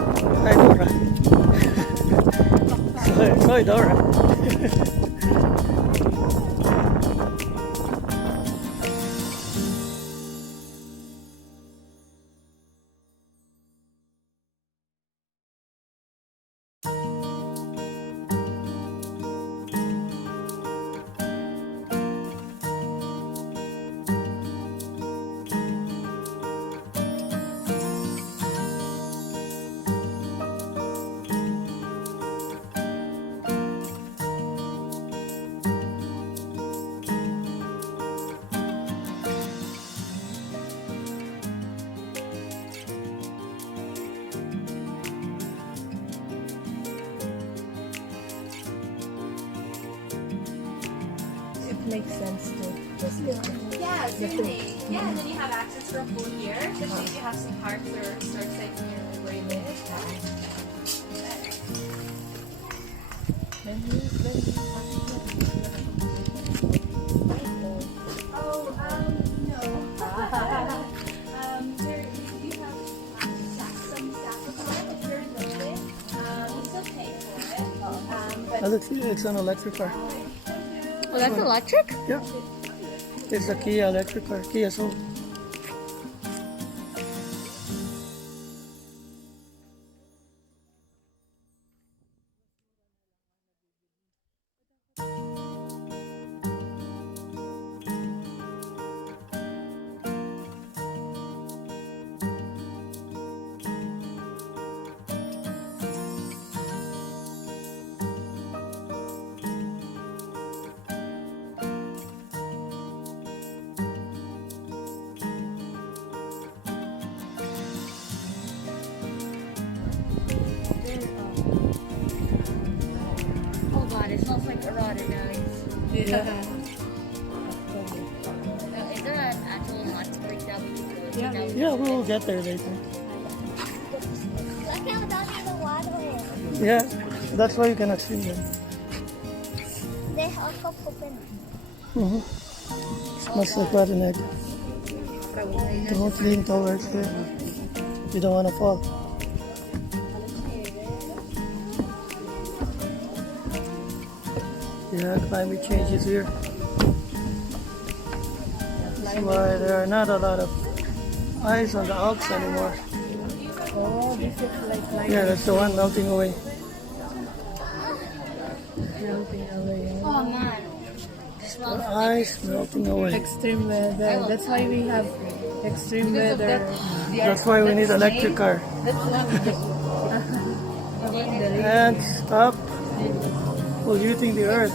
Hi, Dora. Soy Dora. It makes sense to just get Yeah, really. Yeah, and then you have access for a full year, especially if you have some parks or store sites near where you live. Oh, no. There, you have some staff account if you're in the list. You still pay for it. But It's an electric car. Oh, that's electric? Yeah. It's a Kia electric car. Kia Soul. Oh god, it smells like rotted eggs. Yeah. Is there an actual hot spring that we can go to? Yeah, we will get there later. Look how dirty the water is. Yeah, that's why you cannot swim there. They have a open. Smells like rotten egg. Don't lean towards there. You don't want to fall. Yeah, climate change is here. That's why there are not a lot of ice on the Alps anymore. Oh, this is like Yeah, that's the one melting away. melting away. oh man. The ice melting away. Extreme weather. That's why we have extreme weather. That's why we need electric car. And stop polluting the earth.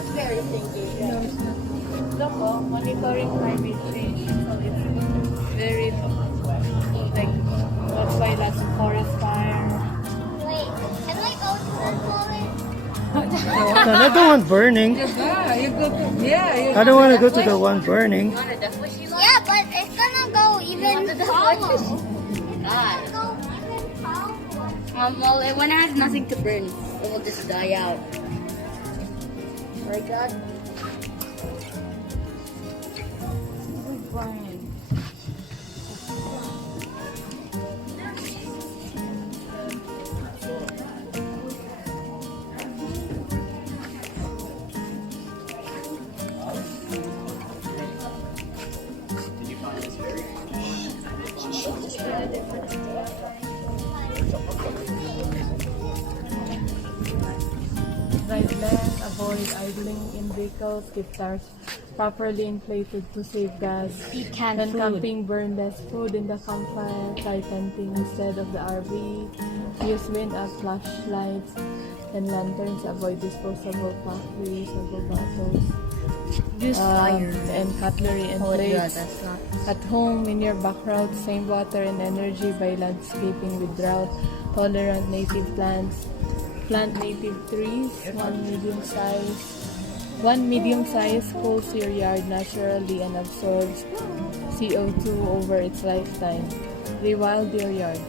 Look, monitoring climate change. So it's very like that's why lots of forest fire. Wait, can I go to the toilet? No, not the one burning. Yeah, you go to I don't want to go to the one burning. Yeah, but it's gonna go even taller. God. Go even taller. Well, when it has nothing to burn, it will just die out. Right, God? Drive left, avoid idling in vehicles, keep tires properly inflated to save gas. Eat canned When food. camping, burn less food in the campfire, try tenting instead of the RV, use wind-up flashlights and lanterns, avoid disposable reusable bottles. Use fire. And cutlery and Oh, yeah, plates. that's not. At home, in your background, save water and energy by landscaping with drought-tolerant native plants. Plant native trees, one medium size cools your yard naturally and absorbs CO2 over its lifetime. Rewild your yard.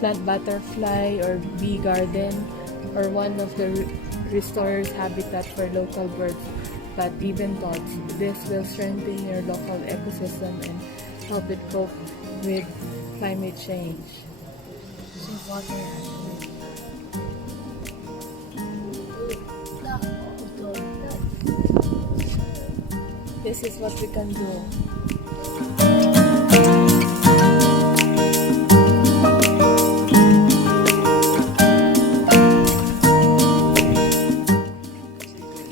Plant butterfly or bee garden or one of the restorers habitat for local birds, but even thoughts. This will strengthen your local ecosystem and help it cope with climate change. Save water. This is what we can do.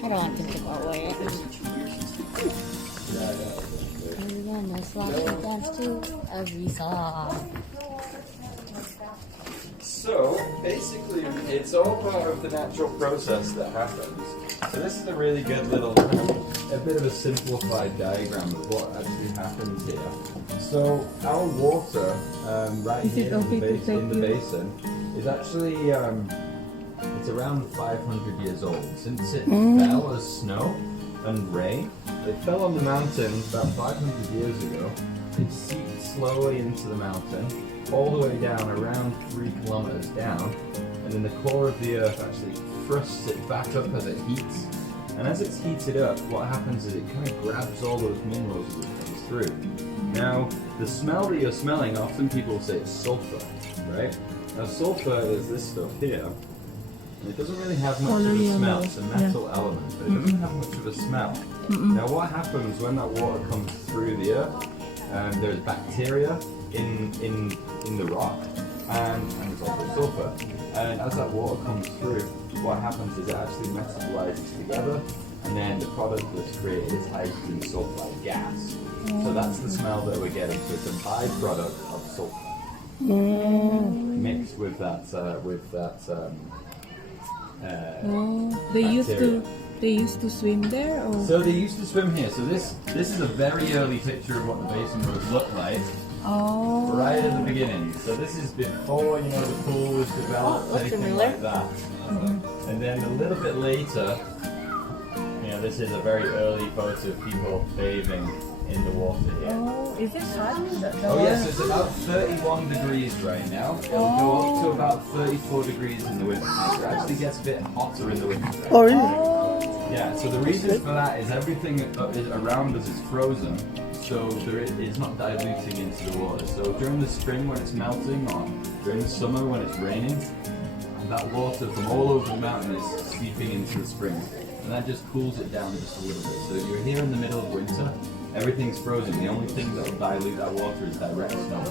I don't want them to go away. Everyone knows what we dance to every song. So basically, it's all part of the natural process that happens. So this is a really good little, a bit of a simplified diagram of what actually happens here. So our water, right Is it here okay to take in the you? basin, is actually it's around 500 years old. Since it fell as snow and rain, it fell on the mountain about 500 years ago. It seeped slowly into the mountain, all the way down, around 3 kilometers down, and then the core of the earth actually thrusts it back up as it heats. And as it's heated up, what happens is it kind of grabs all those minerals as it comes through. Now, the smell that you're smelling, often people say it's sulfur, right? Now, sulfur is this stuff here, and it doesn't really have much of a smell. It's a metal element, but it doesn't have much of a smell. Now, what happens when that water comes through the earth? There's bacteria in the rock, and there's also sulfur. And as that water comes through, what happens is it actually metabolizes together, and then the product that's created is hydrogen sulfide gas. So that's the smell that we're getting. So it's a byproduct of sulfur mixed with that. They used to swim there, or So they used to swim here. So this is a very early picture of what the basin would have looked like. oh, Right at the beginning. So this is before, the pool was developed, anything like that. And then a little bit later, this is a very early photo of people bathing in the water here. oh, is it hot? Oh yes, it's about 31 degrees right now. It'll go up to about 34 degrees in the winter. So it actually gets a bit hotter in the winter. Oh, really? Yeah, so the reason for that is everything around us is frozen, so it's not diluting into the water. So during the spring when it's melting, or during the summer when it's raining, that water from all over the mountain is seeping into the springs, and that just cools it down just a little bit. So if you're here in the middle of winter, everything's frozen. The only thing that will dilute that water is direct snow.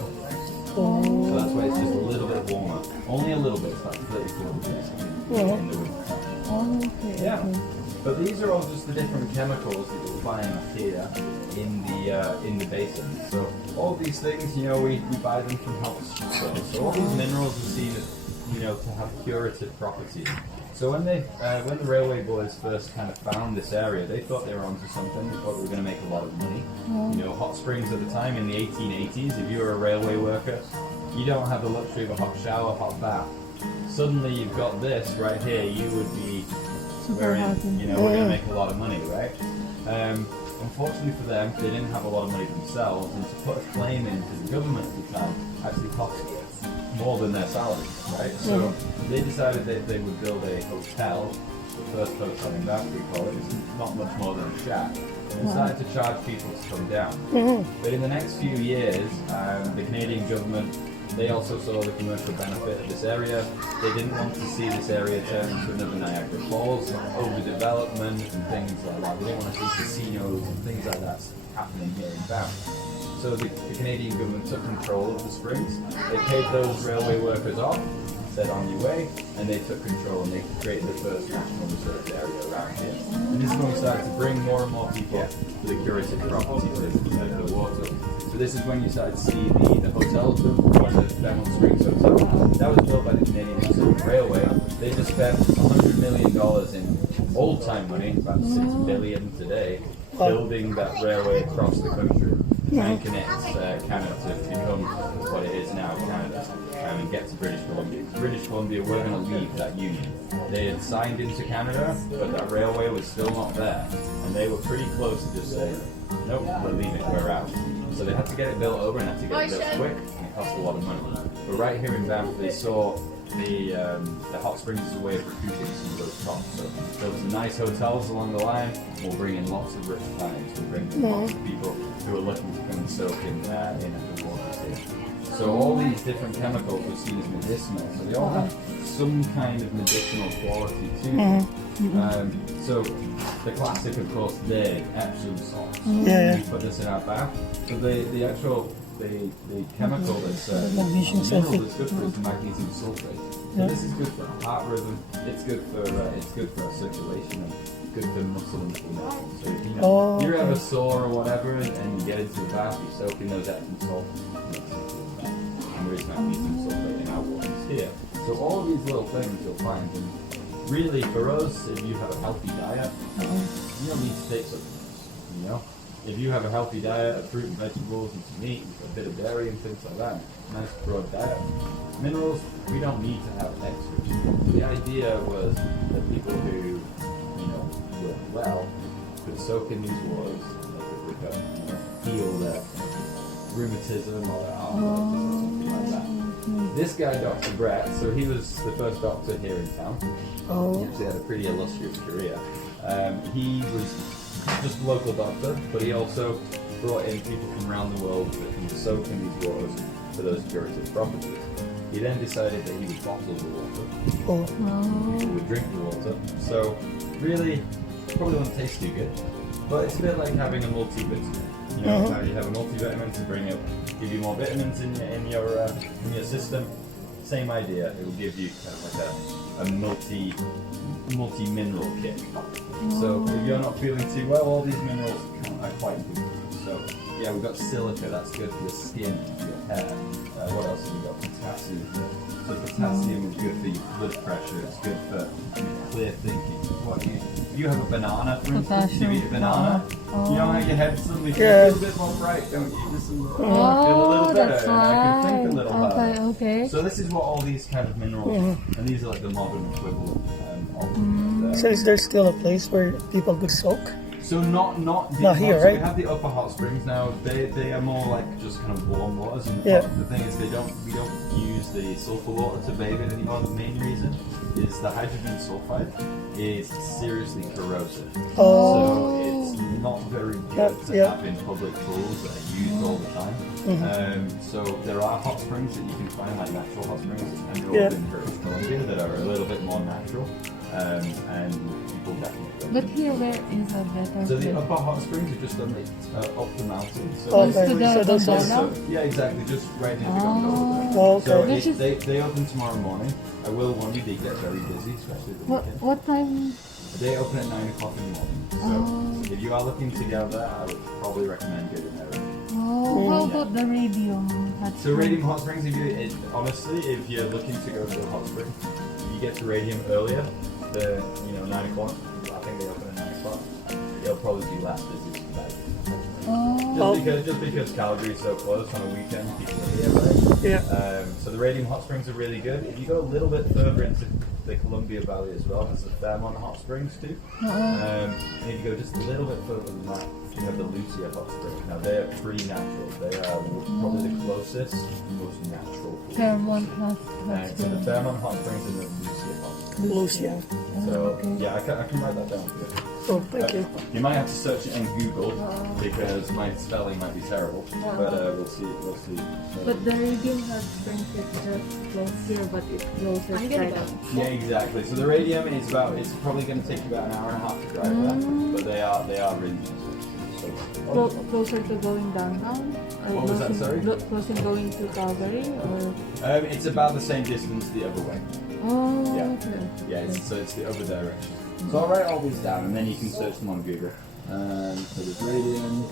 So that's why it's just a little bit warmer. The little bit, it's like 34 degrees in the winter. Oh, okay. Yeah. Okay. But these are all just the different chemicals that you'll find here in the basin. So all these things, we buy them from health stores. So all these minerals are seen as, to have curative properties. So when the railway boys first kind of found this area, they thought they were onto something. They thought they were going to make a lot of money. Hot springs at the time in the 1880s, if you were a railway worker, you don't have the luxury of a hot shower, hot bath. Suddenly you've got this right here, you would be we're going to make a lot of money, right? Unfortunately for them, they didn't have a lot of money themselves, and to put a claim into the government at the time actually cost more than their salary, right? So they decided that they would build a hotel, the first hotel in Banff, we call it. It's not much more than a shack. And decided to charge people to come down. But in the next few years, the Canadian government, they also saw the commercial benefit of this area. They didn't want to see this area turn into another Niagara Falls, overdevelopment and things like that. They didn't want to see casinos and things like that happening here in Banff. So the Canadian government took control of the springs. They paid those railway workers off, said on your way, and they took control and they created the first national research area around here. And this is when we started to bring more and more people to the curative properties of the water. So this is when you started to see the hotels built, the Banff Springs Hotel. That was built by the Canadian Pacific Railway. They just spent $100 million in old-time money, about $6 billion today, building that railway across the country, trying to connect Canada to become what it is now, Canada, and get to British Columbia. British Columbia were going to leave that union. They had signed into Canada, but that railway was still not there, and they were pretty close to just saying, nope, we're leaving, we're out. So they had to get it built over and had to get it built quick, and it cost a lot of money. But right here in Banff, they saw the hot springs as a way of recruiting some of those cops. So built some nice hotels along the line. We'll bring in lots of rich clients. We'll bring in lots of people who are looking to come and soak in the waters here. So all these different chemicals were seen as medicinal. So they all have some kind of medicinal quality to them. So the classic, of course, today, Epsom salts. Yeah. We put this in our bath. So the actual the chemical that's Magnesium mineral sulfate. that's good for is magnesium sulfate. So Yeah. this is good for heart rhythm. It's good for our circulation and good for muscle inflammation. So if Oh, you're okay. ever sore or whatever, and you get into the bath, you soak in those Epsom salts. And there is magnesium sulfate in our waters here. So all of these little things you'll find. And really, for us, if you have a healthy diet, you don't need to take supplements. You know, if you have a healthy diet of fruit and vegetables and some meat, a bit of dairy and things like that, nice broad diet. Minerals, we don't need to have extras. The idea was that people who, were well could soak in these waters and they could recover, heal their rheumatism or their arthritis or something like that. This guy, Dr. Brett, so he was the first doctor here in town. Oh. He actually had a pretty illustrious career. He was just a local doctor, but he also brought in people from around the world that can soak in these waters for those curative properties. He then decided that he would bottle the water. Oh. People would drink the water. So really, probably won't taste too good, but it's a bit like having a multivitamin. You know, how you have a multivitamin to give you more vitamins in your system. Same idea. It will give you kind of like a multi-mineral kick. So if you're not feeling too well, all these minerals are quite good. So yeah, we've got silica. That's good for your skin, for your hair. What else have we got? Potassium. So potassium is good for your blood pressure. It's good for clear thinking. What you have a banana, for instance. You eat a banana. You know how your head suddenly feels a little bit more bright, don't you? This is feel a little better, that's and I can think a little better. Okay. So this is what all these kind of minerals, and these are like the modern equivalent of them. So is there still a place where people could soak? So not these Not here, ones. right? We have the upper hot springs now. They are more like just kind of warm waters. And Yeah. the thing is, we don't use the sulfur water to bathe in anymore. The main reason is the hydrogen sulfide is seriously corrosive. Oh. So it's not very good to Yeah. have in public pools that are used all the time. So there are hot springs that you can find, like natural hot springs, and they're all in British Columbia that are a little bit more natural. And people definitely go. But here, where is a better So the place? upper hot springs are just up the mountain. So Okay, basically- so those are- yeah, exactly, just right near the gondola. Oh, So okay. they open tomorrow morning. I will warn you, they get very busy, especially the weekend. What time? They open at 9 o'clock in the morning. So if you are looking to go there, I would probably recommend getting there. Oh, how about the radium? So Radium Hot Springs, honestly, if you're looking to go to a hot spring, if you get to Radium earlier, 9 o'clock, I think they open at 9 o'clock, you'll probably be less busy than that. Just because Calgary is so close on a weekend, people are here, right? Yeah. So the Radium Hot Springs are really good. If you go a little bit further into the Columbia Valley as well, there's the Fairmont Hot Springs too. And if you go just a little bit further than that, you have the Lucia Hot Springs. Now they are pretty natural. They are probably the closest, most natural pools. Fairmont So the Fairmont Hot Springs and the Lucia Hot Springs. Lucia. So yeah, I can write that down for you. Oh, thank you. You might have to search it in Google because my spelling might be terrible, but we'll see. But the radium has springs it's just close here, but it's closer right up. Yeah, exactly. So the Radium is it's probably going to take you about an hour and a half to drive there, but they are really nice. So, Closer to going downtown? What was that, sorry? Closer to going to Calgary? Or? it's about the same distance the other way. Oh, Yeah. okay. Yeah, so it's the other direction. So I'll write all these down and then you can search them on Google. So there's Radium.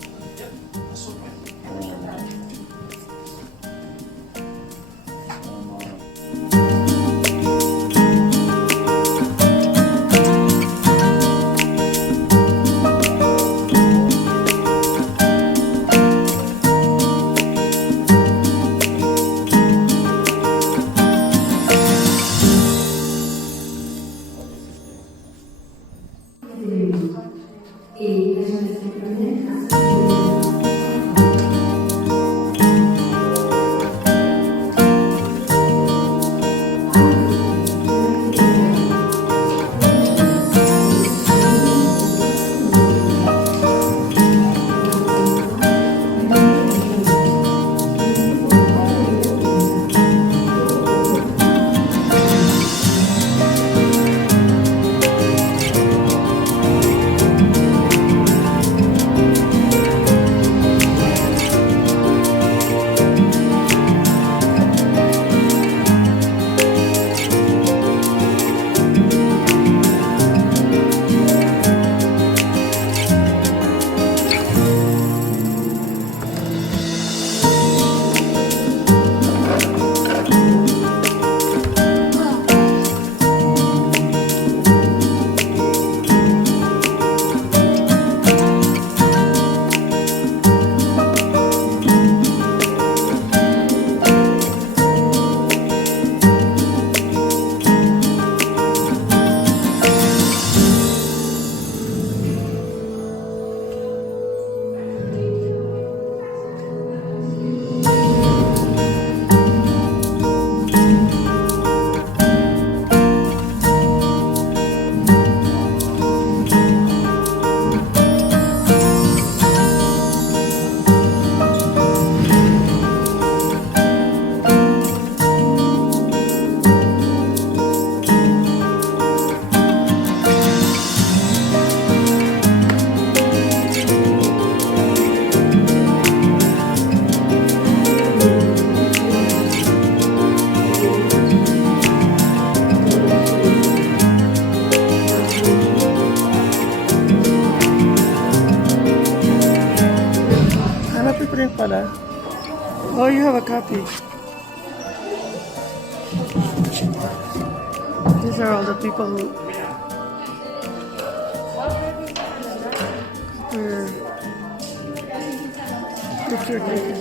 Oh, you have a copy. These are all the people who were picture taken.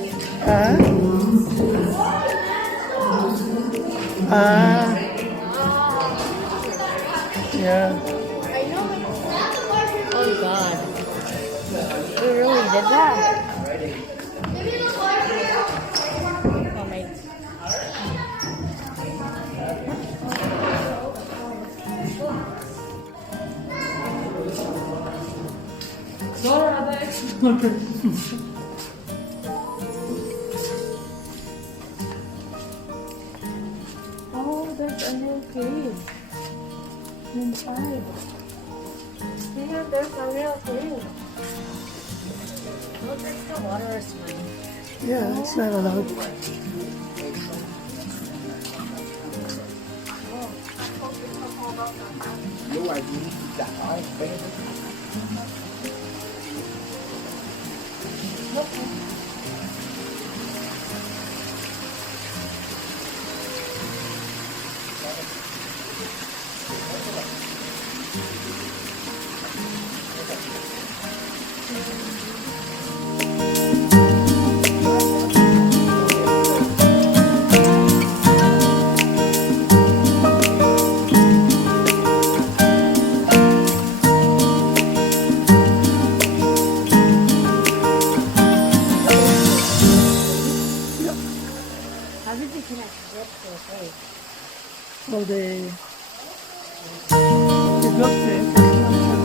Yeah. Oh God. We really did that? Oh, mate. Oh, there's a new cave inside. Here, there's a real cave. Look, there's the water is fine. Yeah, it's not allowed. How did you connect this to a cave? Well, they built the infrastructure.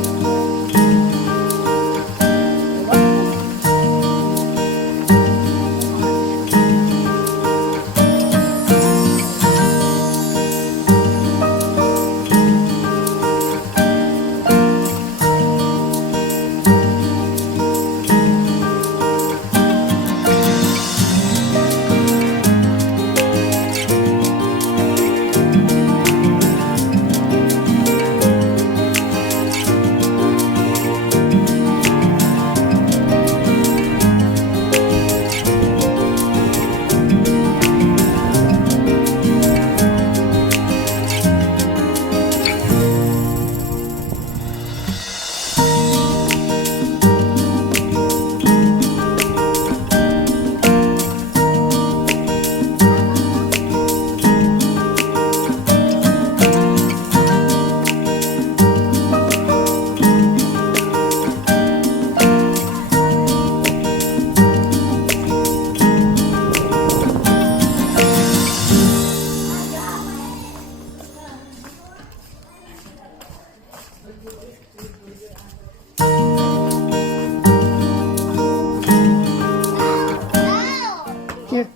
Here.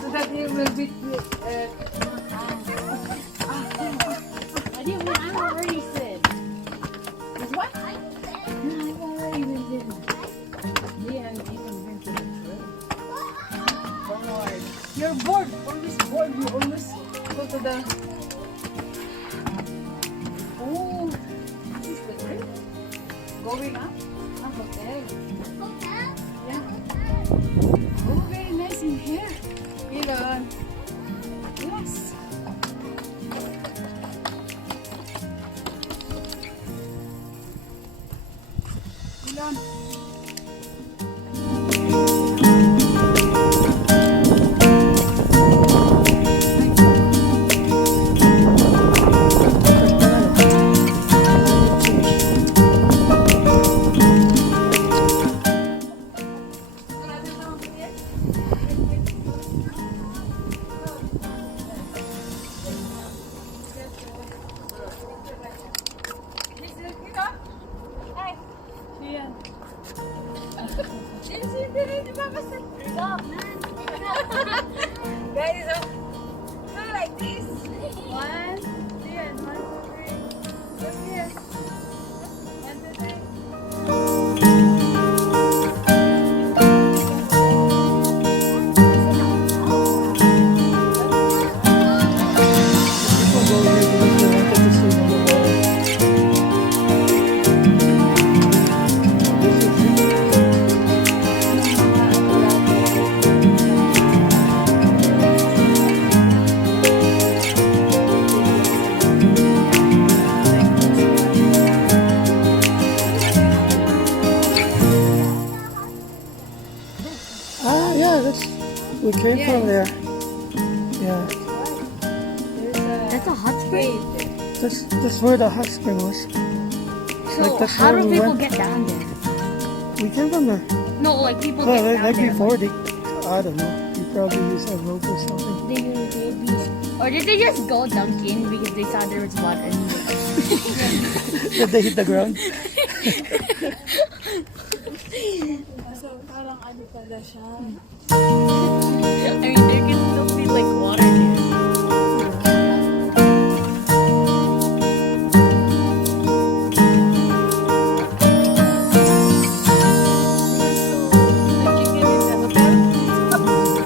So that you will be. I didn't win. I already said. What? No, I've already been bitten. Me and even been to the trail. Bored. You're bored. Always bored. You always go to the. Oh, this is the trail. Going up. Ah, okay. Yeah. Oh, very nice in here. Elon. Yes. Elon. Yan. came from there. Yeah. That's a hot spring. That's where the hot spring was. So that's how where do we people went. get down there? We came from there. No, like people Well, get down like there. before they, I don't know. You probably use a rope or something. Or did they just go dunking because they saw there was water in it? Did they hit the ground? So, parang ano pala siya. I mean, there can still be like water here. The chicken in the hotel.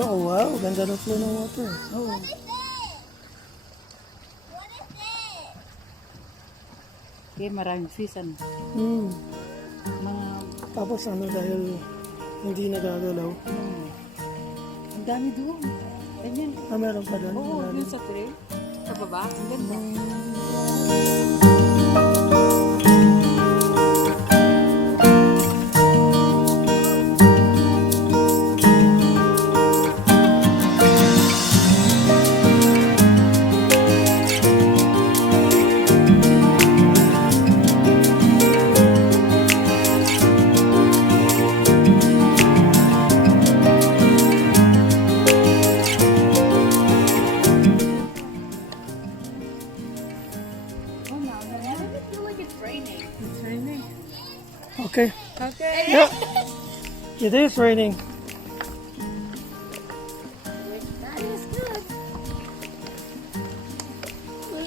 Oh, wow. Ganda ng flow ng water. Oh. Okay, maraming fish ano. Hmm. Mga, Tapos ano dahil hindi nagagalaw. ang dami doon. Ganyan. Ah, meron pa doon. Oo, Marami. yun sa tray. Sa baba. Ang ganda. Okay. Okay. Yeah. It is raining.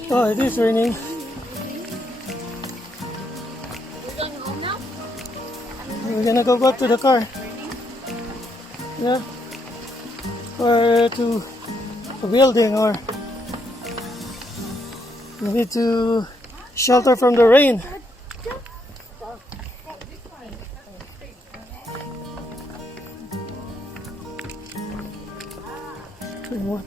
Oh, it is raining. We're gonna go back to the car. Yeah. Or to a building, or we need to shelter from the rain. What?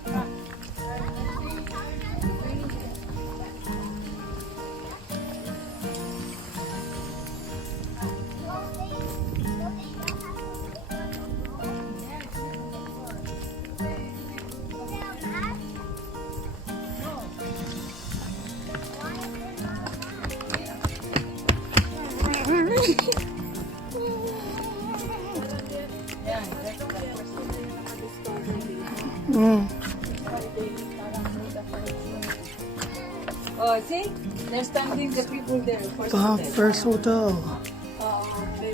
Oh, see? They're standing the people there. First Banff hotel. First Hotel.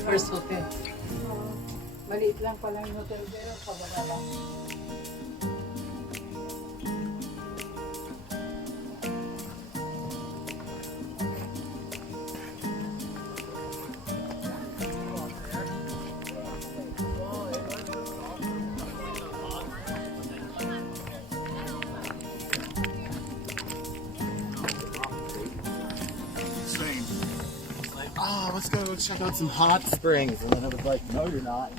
First hotel. Maliit lang pala yung hotel pero pababa lang. Oh, let's go check out some hot springs. And then it was like, no, you're not.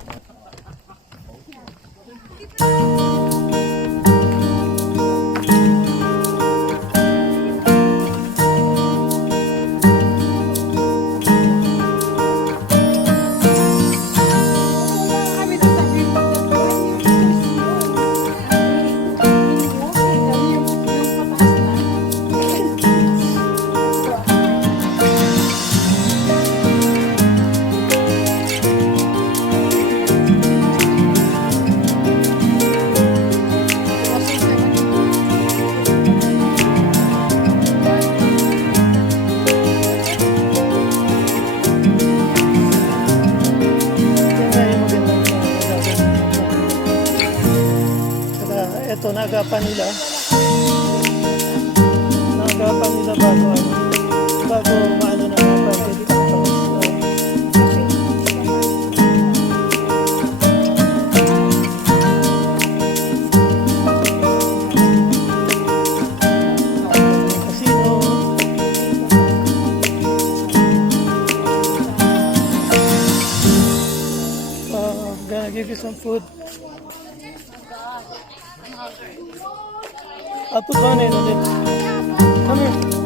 Naagapan nila. Naagapan nila bago maano ng mga private companies. Casino. I'm gonna give you some food. I'll put one in on it. Come here.